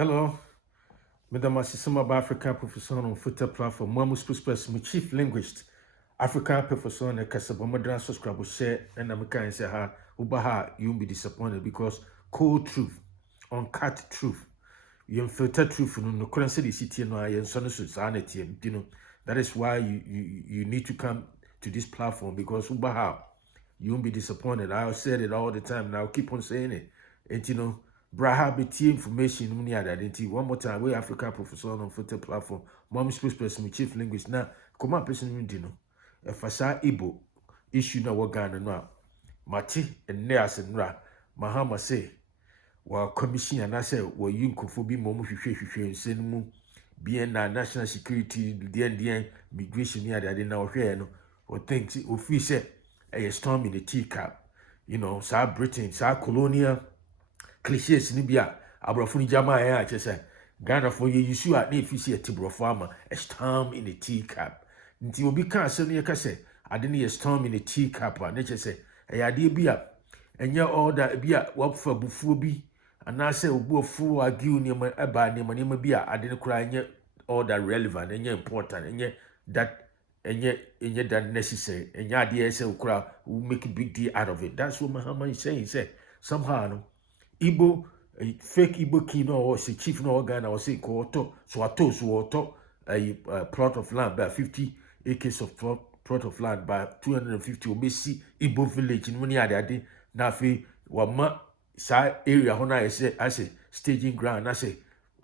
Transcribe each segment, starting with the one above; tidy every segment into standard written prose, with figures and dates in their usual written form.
Hello, Madam Asisama Africa Professor on Footer Platform, Mamus Prospers, my chief linguist, African Professor, and Casabamadan subscribe, share, and American and say, ha, Ubaha, you won't be disappointed because cold truth, uncut truth, you filter truth, no currency, the city, no, and son of society, you know, that is why you need to come to this platform because Ubaha, you won't be disappointed. I'll say it all the time, and I'll keep on saying it, and you know, Braha BT information muni identity. One more time, we Africa Professor on Footer Platform. Mom spokesperson, chief linguist. Now, come on, person you know. If I say Igbo issue na wagana no. Mati and Neas and Ra. Mahama say, while commission and I say, well, you could be more and send mu bien national security, the migration near that in now here no or things if we say a storm in the teacup. You know, South Britain, South Colonial. Clichés ni bia abrofo ni jama ya chese Ghana for ye issue at na efisi etibrofo ama a storm in a teacup nti obi kan asem ne ka se ade ne storm in a teacup na chese e ade bia enye order bia wafa bufuo bi anase obuofu agiu ne ma eba ne ma bia ade ne kura enye order relevant enye important enye that necessary enye ade ese kura will make a big deal out of it. That's what Mahama is saying. He said somehow no Igbo, fake Igbo king or say chief no organ or say koto, so a plot of land by 50 acres of plot of land by 250 obesi Igbo village in many other na fi wama sa area hona I say staging ground I say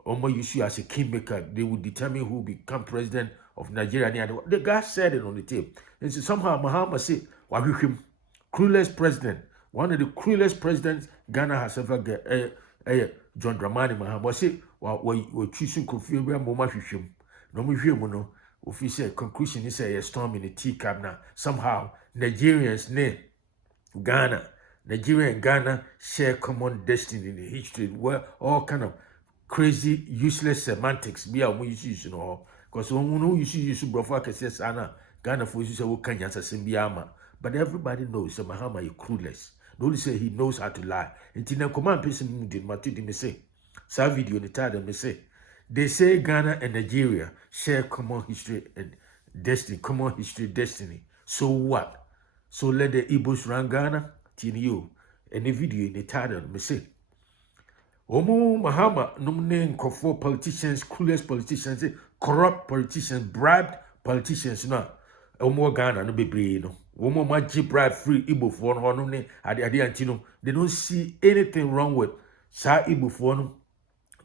omo issue as a kingmaker. They will determine who will become president of Nigeria. The guy said it on the tape. And so somehow Mahama said, him clueless president. One of the cruelest presidents Ghana has ever get, John Dramani Mahama. Say, we're choosing Kofi Moma Hishim. No, we hear mono. Official conclusion is a storm in the teacup now. Somehow, Nigerians, Nigeria and Ghana share common destiny in the history where all kind of crazy, useless semantics be our use, you know. Because when you use Brofaka says, Anna, Ghana for you say, Kanyasa Simbiama. But everybody knows that Mahama is clueless. They only say he knows how to lie. Until then, command person did Matu me say. Some video in the title me say. They say Ghana and Nigeria share common history and destiny. Common history, destiny. So what? So let the Igbos run Ghana. Till you. And the video in the title me say. Omo Mahama nominating for politicians, clueless politicians, corrupt politicians, bribed politicians. No, Omo Ghana no be brave no. Woman might bribe free Igbo for no they don't see anything wrong with Sa Igbo for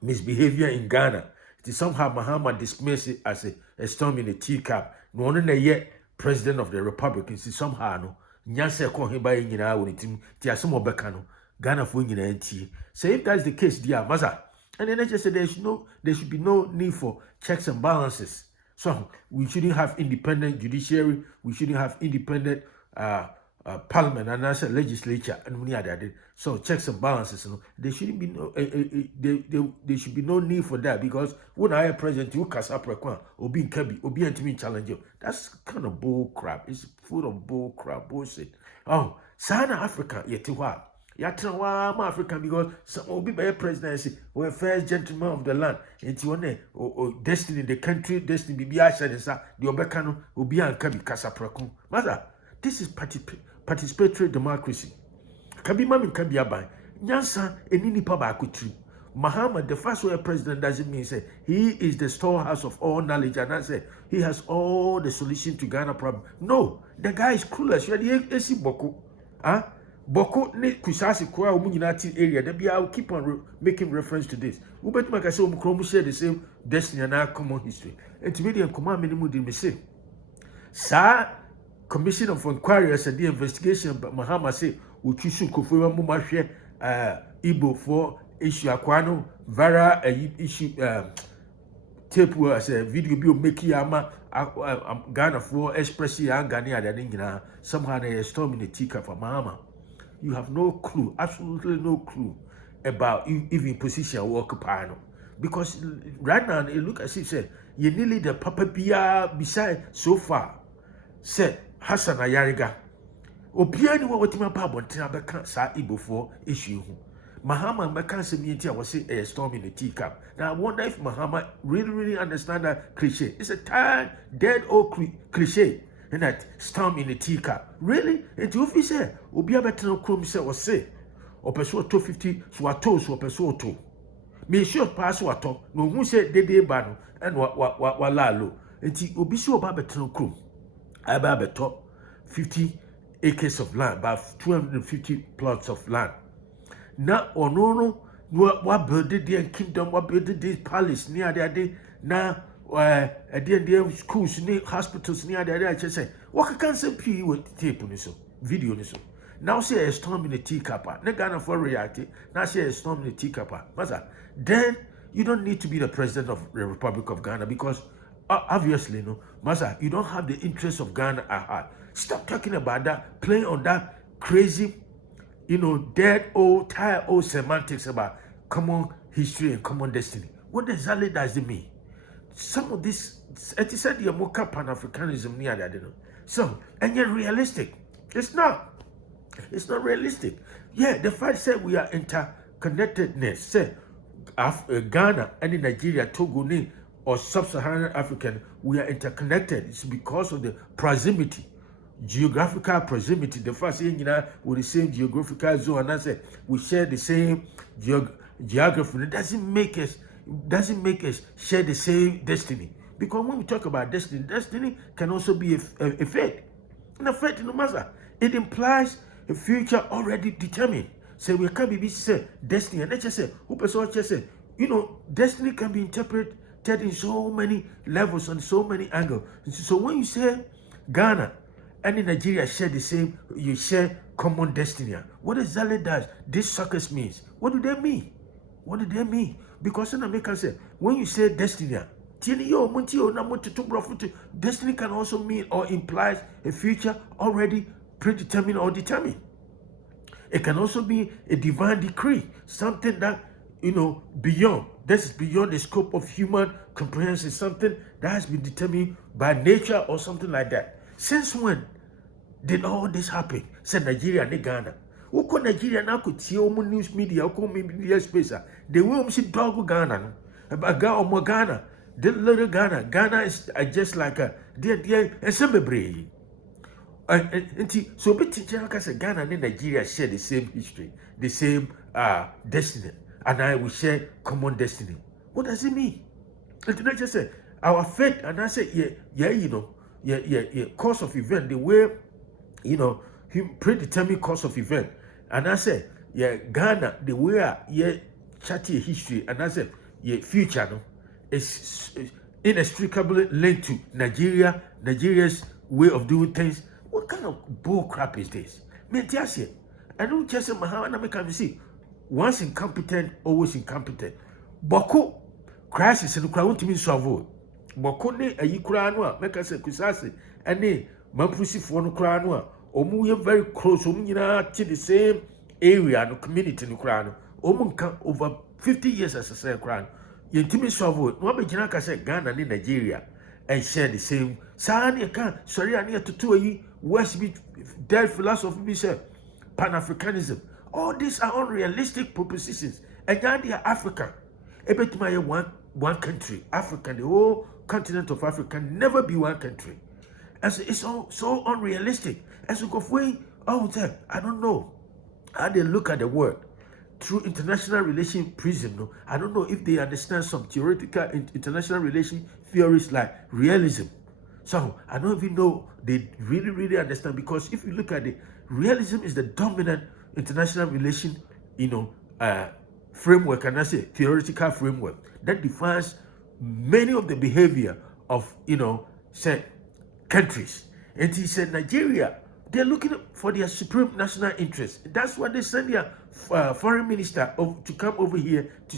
misbehavior in Ghana. It is somehow Mahama dismissed it as a storm in a teacup. No one yet president of the Republic. It's somehow no Nyase ko heba nyina woni tim ti asomo beka no Ghana for nyina nti. So if that's the case, dear Maza, and then I just said there should be no need for checks and balances. So we shouldn't have independent judiciary. We shouldn't have independent parliament and as a legislature and many other. So checks and balances. You know, there shouldn't be no. There should be no need for that because when I am president, you cast up or being Kebi or being to me challenge you. That's kind of bull crap. It's full of bull crap bullshit. Oh, Sana Africa, yetiwa. Yatrawa Africa because some will be by a presidency or first gentleman of the land. It's one or destiny, the country, destiny be Asha, the Obekano will be on Kabi Casapraco. Mother, this is participatory democracy. Kabi Mami Kabi Abai, Nyansa, and Nini Pabakutri. Mahama, the first way president doesn't mean say he is the storehouse of all knowledge, and I say he has all the solution to Ghana problem. No, the guy is clueless. You are the AC Boko. Huh? Boko ne kusasi kwa umunati area. Then I will keep on making reference to this. We bet make say we share the same destiny and our common history. And to me, the command minimum did me say, Sir, Commission of Inquiry as the investigation, but Mahama say we choose to confirm muma share Igbo for issue Aquano Vara issue tape as a video be make yama Ghana for expressing Ghana somehow they storm in the teacup for Mahama. You have no clue, absolutely no clue about even position or occupy. Because right now, it look as if said, you nearly the Papa Bia beside so far. Said Hassan Ayariga. Opiani what my papa Tina Sa Igbo for issue. Mahama Makansi was say a storm in the teacup. Now I wonder if Mahama really understand that cliche. It's a tired, dead old cliche. And that storm in the teacup. Really? And if you say, Obia better chrome say, or pursue 250, so I told so pursue two. Me sure pass what talk, no who said de bano, and what lalo. And ti Obiso Babeton chrome. I babeto 50 acres of land, about 250 plots of land. Na ono what build the kingdom, what build this palace near the na the schools near hospitals near the I just say what can say P with tape on so video so now say a storm in the teacup na Ghana for reality now say a storm in the teacup masa then you don't need to be the president of the Republic of Ghana because obviously no masa you don't have the interest of Ghana at heart. Stop talking about that, playing on that crazy dead old, tired old semantics about common history and common destiny. What exactly does it mean? Some of this, it is said the Mocha Pan-Africanism near that, So, and yet realistic. It's not. It's not realistic. Yeah, the fact said we are interconnectedness. Say, Ghana and Nigeria, Togo, or Sub-Saharan African, we are interconnected. It's because of the proximity. Geographical proximity, the first thing with the same geographical zone, and I say we share the same geography. It doesn't make us share the same destiny. Because when we talk about destiny can also be a fate. And a fate no matter. It implies a future already determined. So we can't be say destiny, and let's just say who person just say, destiny can be interpreted in so many levels and so many angles. So when you say Ghana and in Nigeria share the same, you share common destiny. What exactly does this suckers means? What do they mean? What do they mean? Because in America say, when you say destiny, destiny can also mean or implies a future already predetermined or determined. It can also be a divine decree, something that, beyond, this is beyond the scope of human comprehension, something that has been determined by nature or something like that. Since when did all this happen? Said Nigeria and Ghana. Who could Nigeria now could see news media, who media space? They will see dog Ghana. About Ghana, the little Ghana. Ghana is just like a dear and some so bit say Ghana and Nigeria share the same history, the same destiny, and I will share common destiny. What does it mean? And I just say our fate, and I say course of event, the way, predetermined course of event. And I say, Ghana, the way, chatty history, and I say, future, is inextricably linked to Nigeria's way of doing things. What kind of bull crap is this? I don't just say, Mahama, I see, once incompetent, always incompetent. Boko, crisis, and the crowd to me solve. Bokone ayi kura no a meka se kusase ene mapusifo no kura no a omu ye very close omu nyina to the same area no community no kura no omu nka over 50 years as a say kura no yentimi solve no abegina ka say Ghana and Nigeria and share the same sane ka sorry ani atoto ayi west be dead philosophy be say Pan-Africanism. All these are unrealistic propositions and they are Africa ebetima one country. Africa, the whole continent of Africa can never be one country. And so it's all so unrealistic. And so go for I don't know how they look at the world through international relation prism. No, I don't know if they understand some theoretical international relation theories like realism. So I don't even know they really understand, because if you look at it, realism is the dominant international relation, framework, and I say theoretical framework that defines many of the behavior of say countries. And he said Nigeria, they're looking for their supreme national interest. That's why they send their foreign minister to come over here to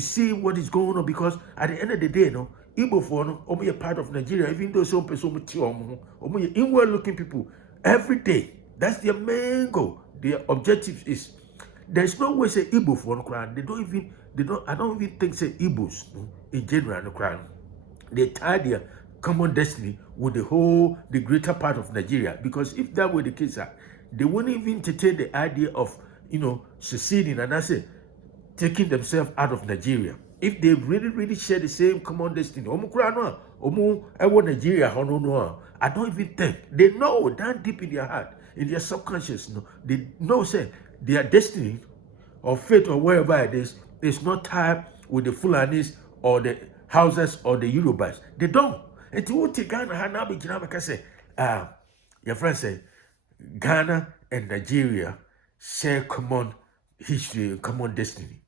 see what is going on, because at the end of the day, Igbo for a part of Nigeria, even though some people inward looking people every day. That's their main goal. Their objective is, there's no way say Igbo for no crown. I don't even think say Igbos in general no crown. They tie their common destiny with the greater part of Nigeria, because if that were the case, they wouldn't even entertain the idea of seceding, and I say taking themselves out of Nigeria. If they really share the same common destiny, Nigeria, I don't even think they know down deep in their heart, in their subconscious, they know say their destiny or fate or wherever it is not tied with the Fulanis or the Hausas or the Yorubas. They don't. And to what Ghana now be say, your friend say Ghana and Nigeria share common history, common destiny.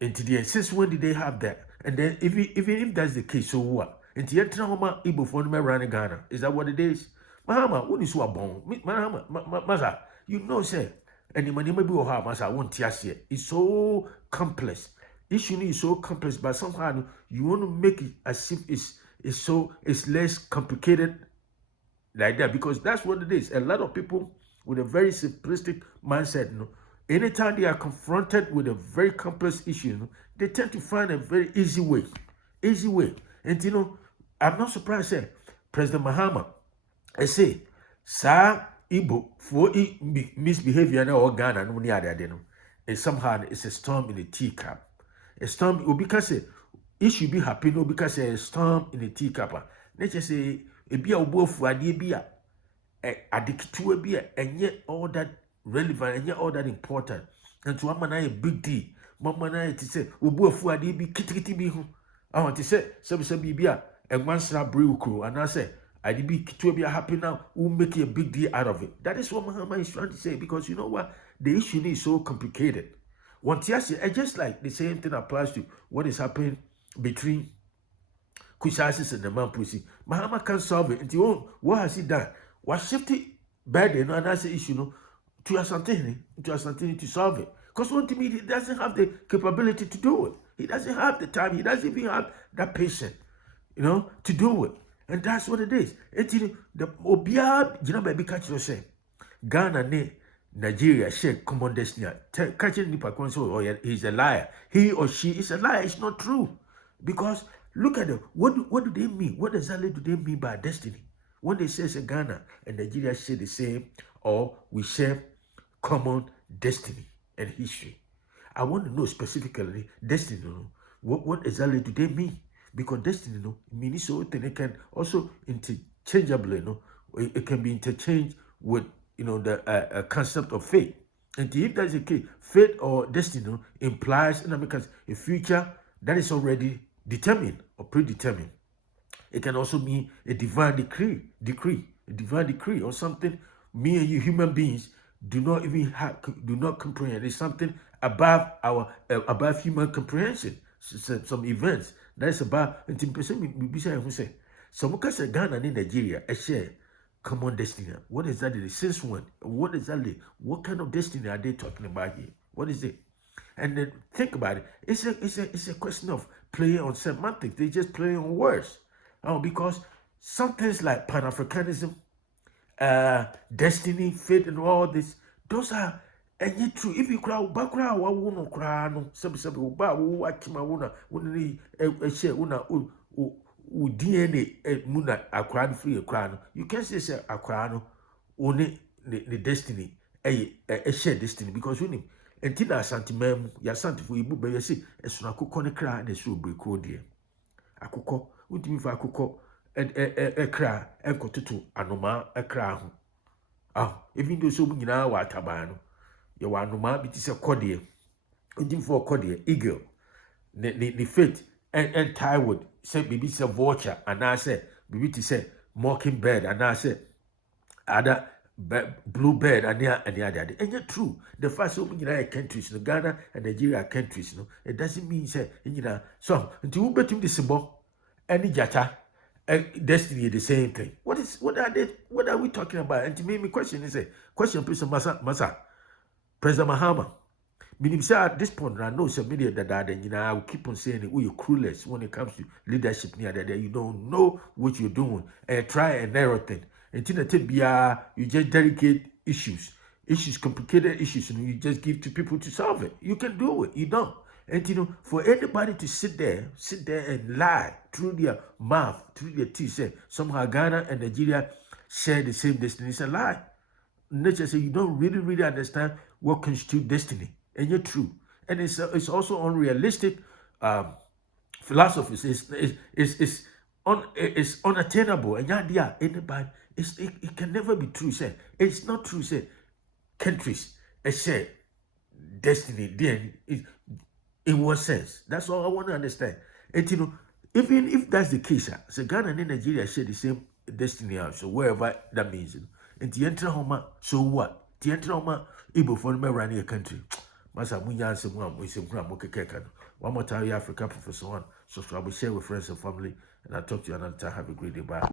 And today, since when did they have that? And then even if that's the case, so what? And the Homa Igbo for me running Ghana. Is that what it is? Mahama, when is what born? Mahama, Maza, you know, say, and the money maybe will have Maza won't tears yet. It's so complex. Issue is so complex, but somehow you want to make it as if it's less complicated like that, because that's what it is. A lot of people with a very simplistic mindset, anytime they are confronted with a very complex issue, they tend to find a very easy way. And I'm not surprised that President Mahama, I say, Sir Igbo for misbehavior or Ghana, no near that, and somehow it's a storm in a teacup. A storm, because issue be happy, no, because a storm in a teacup. Let's just say, a be a wolf, a dear addict to a beer, and yet all that relevant and yet all that important. And to a big D, Mamma, to say, we both for a be kitty be who. I want to say, some beer, and one slab brew crew, and I say, I did be to be happy now, we'll make a big deal out of it. That is what Mahama is trying to say, because you know what? The issue is so complicated. Once yes, just like the same thing applies to what is happening between Kushasis and the Mampusi. Mahama can't solve it. And what has he done? What shifted burden and that's the issue, to Asantini to solve it. Because one to me, he doesn't have the capability to do it. He doesn't have the time. He doesn't even have that patience, to do it. And that's what it is. And the Obia, baby catch say, Ghana ne Nigeria share common destiny. Catching Nipa Konso, he's a liar. He or she is a liar. It's not true. Because look at them. What do they mean? What exactly do they mean by destiny? When they say Ghana and Nigeria share the same, or we share common destiny and history, I want to know specifically destiny. What exactly do they mean? Because destiny, means so it can also interchangeably, it can be interchanged with the concept of fate. And if that's the case, fate or destiny implies a future that is already determined or predetermined. It can also mean a divine decree, a divine decree, or something me and you human beings do not comprehend. It's something above human comprehension. Some events that is about. And who say some say Ghana and Nigeria share common destiny. What is that? Since when? What is that? What kind of destiny are they talking about here? What is it? And then think about it. It's a question of playing on semantics. They just play on words. Because some things like Pan-Africanism, destiny, fate, and all this, those are and yet true. If you cry, background, what won't cry, no, some watch my DNA, muna, a crown free a crown. You can't say a crown, only the destiny, a shared destiny, because you need. And Tina Santimem, ya Santi for you, but you see, a sunaco cry, and a shoe break, dear. Akoko, what me for akoko, a cry, and cotutu, anoma, a cry. Even though so many now are tabano, you want no man, it is a cordial, looking for a cordial, eagle, the fate, and Taiwood, said baby, a vulture, and I said, baby, to say, mockingbird, and I said, other bluebird, and the other. And yet, true, the first so many countries, Ghana and Nigeria countries, it doesn't mean, say, so until you bet him the symbol, any jata. Destiny the same thing. What are we talking about? And to me, my question is President Masa, President Mahama. Meaning, say at this point, I know some media that I will keep on saying you're clueless when it comes to leadership near that you don't know what you're doing and try and error thing. And you just dedicate issues, complicated issues, and you just give to people to solve it. You can do it. You don't. And for anybody to sit there and lie through their mouth, through their teeth, say somehow Ghana and Nigeria share the same destiny, it's a lie. Nature say you don't really understand what constitute destiny. And you're true. And it's also unrealistic philosophies. It's unattainable. And yeah, anybody, it can never be true. Say it's not true. Say countries, say destiny. Then in what sense? That's all I want to understand. And even if that's the case, so Ghana and Nigeria share the same destiny. So wherever that means, and the enter home, so what? The enter home, Igbo for me running a country. Masa munya se mu amu se mu amu kekeka no. One more time, Africa Professor One. Subscribe, share with friends and family, and I'll talk to you another time. Have a great day. Bye.